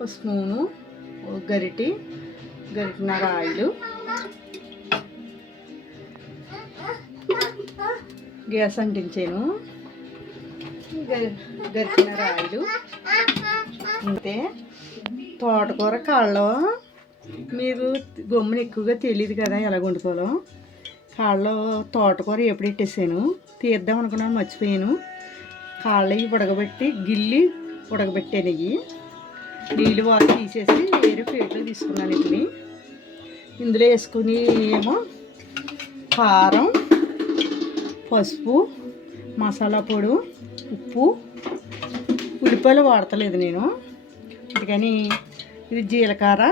ఒక spoon, గరిటెన్నర oil, gas అంటించాను. గరిటెన్నర oil అంతే. తోటకూర కాళ్ళలో మీరు గమ్మున ఎక్కువగా తెలియదు కదా ఎలా వండుకోవాలో. కాళ్ళలో తోటకూర ఎప్పుడు పెట్టేసాను, తీద్దాం అనుకున్నాను, మర్చిపోయాను. కాళ్ళు ఉడకబెట్టి గిల్లి ఉడకబెట్టాను. నీళ్ళు వాటర్ తీసేసి వేరే ప్లేట్లో తీసుకున్నాను. ఇందులో వేసుకుని ఏమో కారం, పసుపు, మసాలా పొడి, ఉప్పు, ఉల్లిపాయలు వాడతలేదు నేను. అందుకని ఇది జీలకర్ర,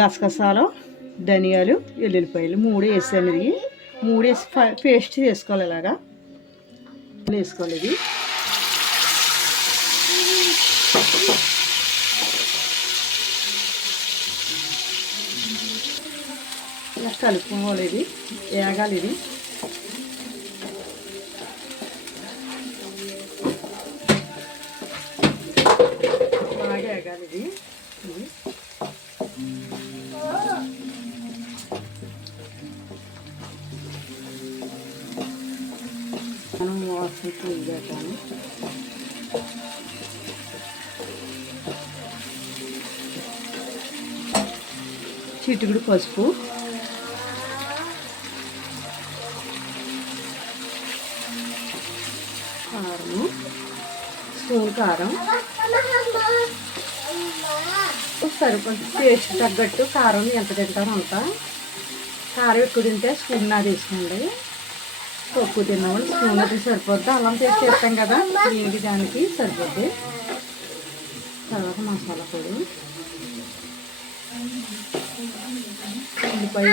గసగసాలు, ధనియాలు, ఎల్లుల్లిపాయలు 3 వేసాను. 3 వేసి పేస్ట్ చేసుకోవాలి. ఇలాగా వేసుకోవాలి. ఇది ఇలా కలుపుకోవాలి. ఇది వేగాలి. ఇది బాగా వేగాలి. ఇది మనం వాసన పెట్టాను. చిటికెడు పసుపు, కారము, స్పూన్ కారం, సరిపడి టేస్ట్ తగ్గట్టు కారం ఎంత తింటారో అంత. కారం ఎక్కువ తింటే స్పూన్ అది వేసుకోండి, తక్కువ తిన్నవాళ్ళు స్పూన్ అది సరిపోద్ది. అల్లం పేస్ట్ చేస్తాం కదా, దీనికి దానికి సరిపోద్ది. తర్వాత మసాలా పొడి, ఉల్లిపాయ,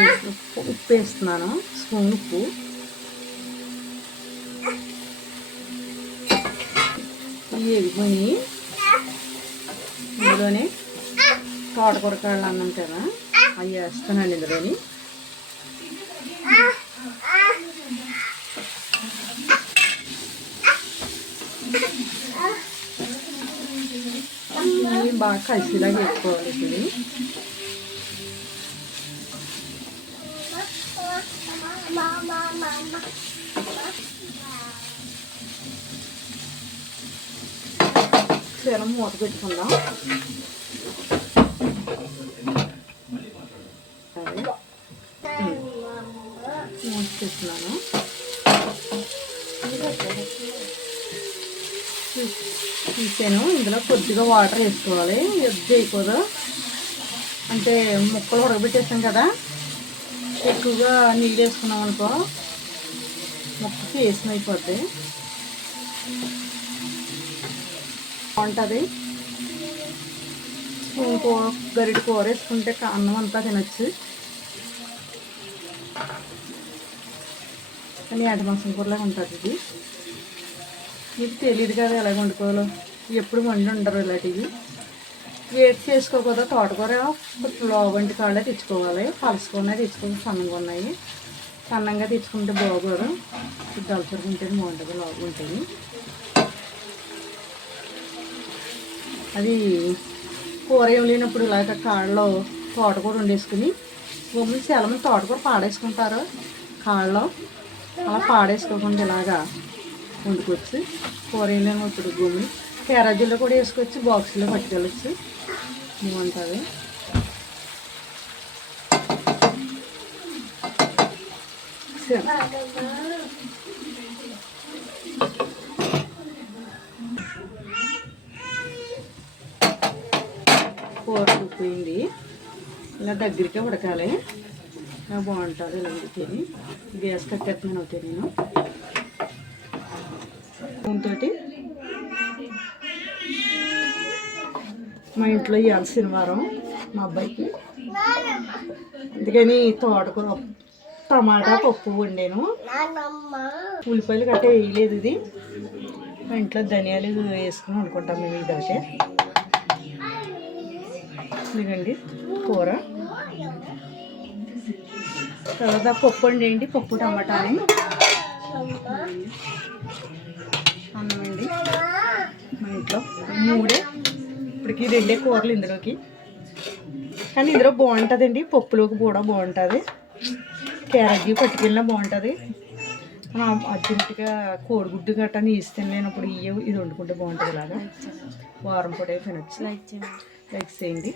ఉప్పు వేస్తున్నాను, స్పూన్ ఉప్పు, ఎగిపోయి ఇందులోనే తోటకూర కాళ్ళు అన్నాం కదా, అవి వేస్తానండి ఇందులోని. బాగా కలిసిలాగా వేసుకోవాలి. ఇది చీరం మూత పెట్టుకుందాం. మూత పెట్టుకున్నాను. తీసాను. ఇందులో కొద్దిగా వాటర్ వేసుకోవాలి, ఎద్దు అయిపోదు. అంటే ముక్కలు ఉడకబెట్టేస్తాం కదా, ఎక్కువగా నీళ్ళు వేసుకున్నాం అనుకో ముక్కకి వేసిన అయిపోద్ది, బాగుంటుంది. గరిటె కూర వేసుకుంటే అన్నం అంతా తినచ్చు. కానీ ఆట మాసం కూరలాగా ఉంటుంది. ఇది మీకు తెలియదు కదా ఎలా వండుకోవాలో, ఎప్పుడు వండి ఉండరు ఇలాంటివి. వేడి చేసుకోకూడదు. తోటకూర వంటి కాళ్ళే తెచ్చుకోవాలి, పలుసుకున్నాయి తెచ్చుకోవాలి. సన్నగా ఉన్నాయి, సన్నంగా తెచ్చుకుంటే బాగోదు. దళసరుకుంటే బాగుంటుంది, లాగా ఉంటుంది. అది కూర ఏం లేనప్పుడు ఇలాగ కాళ్ళలో తోటకూర వండేసుకుని, గమ్ముని చాలా మంది తోటకూర పాడేసుకుంటారు కాళ్ళలో. అలా పాడేసుకోకుండా ఇలాగా వండుకోవచ్చు. కూర ఏం లేనప్పుడు గమ్ముని క్యారేజీలో కూడా వేసుకోవచ్చు, బాక్స్లో పట్టుకెళ్ళచ్చు, బాగుంటుంది. కూర ఉడికిపోయింది. ఇలా దగ్గరికి ఉడకాలి, ఇలా బాగుంటుంది. ఇలా ఉడికేది గ్యాస్ కట్టేస్తున్నాను. అవుతాయి నేను స్పూన్తోటి. మా ఇంట్లో ఇవాళ శనివారం మా అబ్బాయికి, అందుకని తోటకూర టమాటా పప్పు వండాను. ఉల్లిపాయలు గట్ట వేయలేదు. ఇది మా ఇంట్లో ధనియాలు వేసుకుని వండుకుంటాం మేము. ఇదైతే ఇదిగండి కూర. తర్వాత పప్పు వండేయండి, పప్పు టమాటాని. అన్నం అండి మా ఇంట్లో 3 ఇప్పుడు ఇందులోకి రెండే కూరలు ఇందులోకి. కానీ ఇందులో బాగుంటుందండి, పప్పులోకి కూడా బాగుంటుంది, క్యారెట్ పట్టుకెళ్ళినా బాగుంటుంది. అర్జెంటుగా కోడిగుడ్డు గట్టా నీసి తినలేనప్పుడు ఇది వండుకుంటే బాగుంటుంది. ఇలాగా వారం పూట తినొచ్చు. లైక్ చేయండి.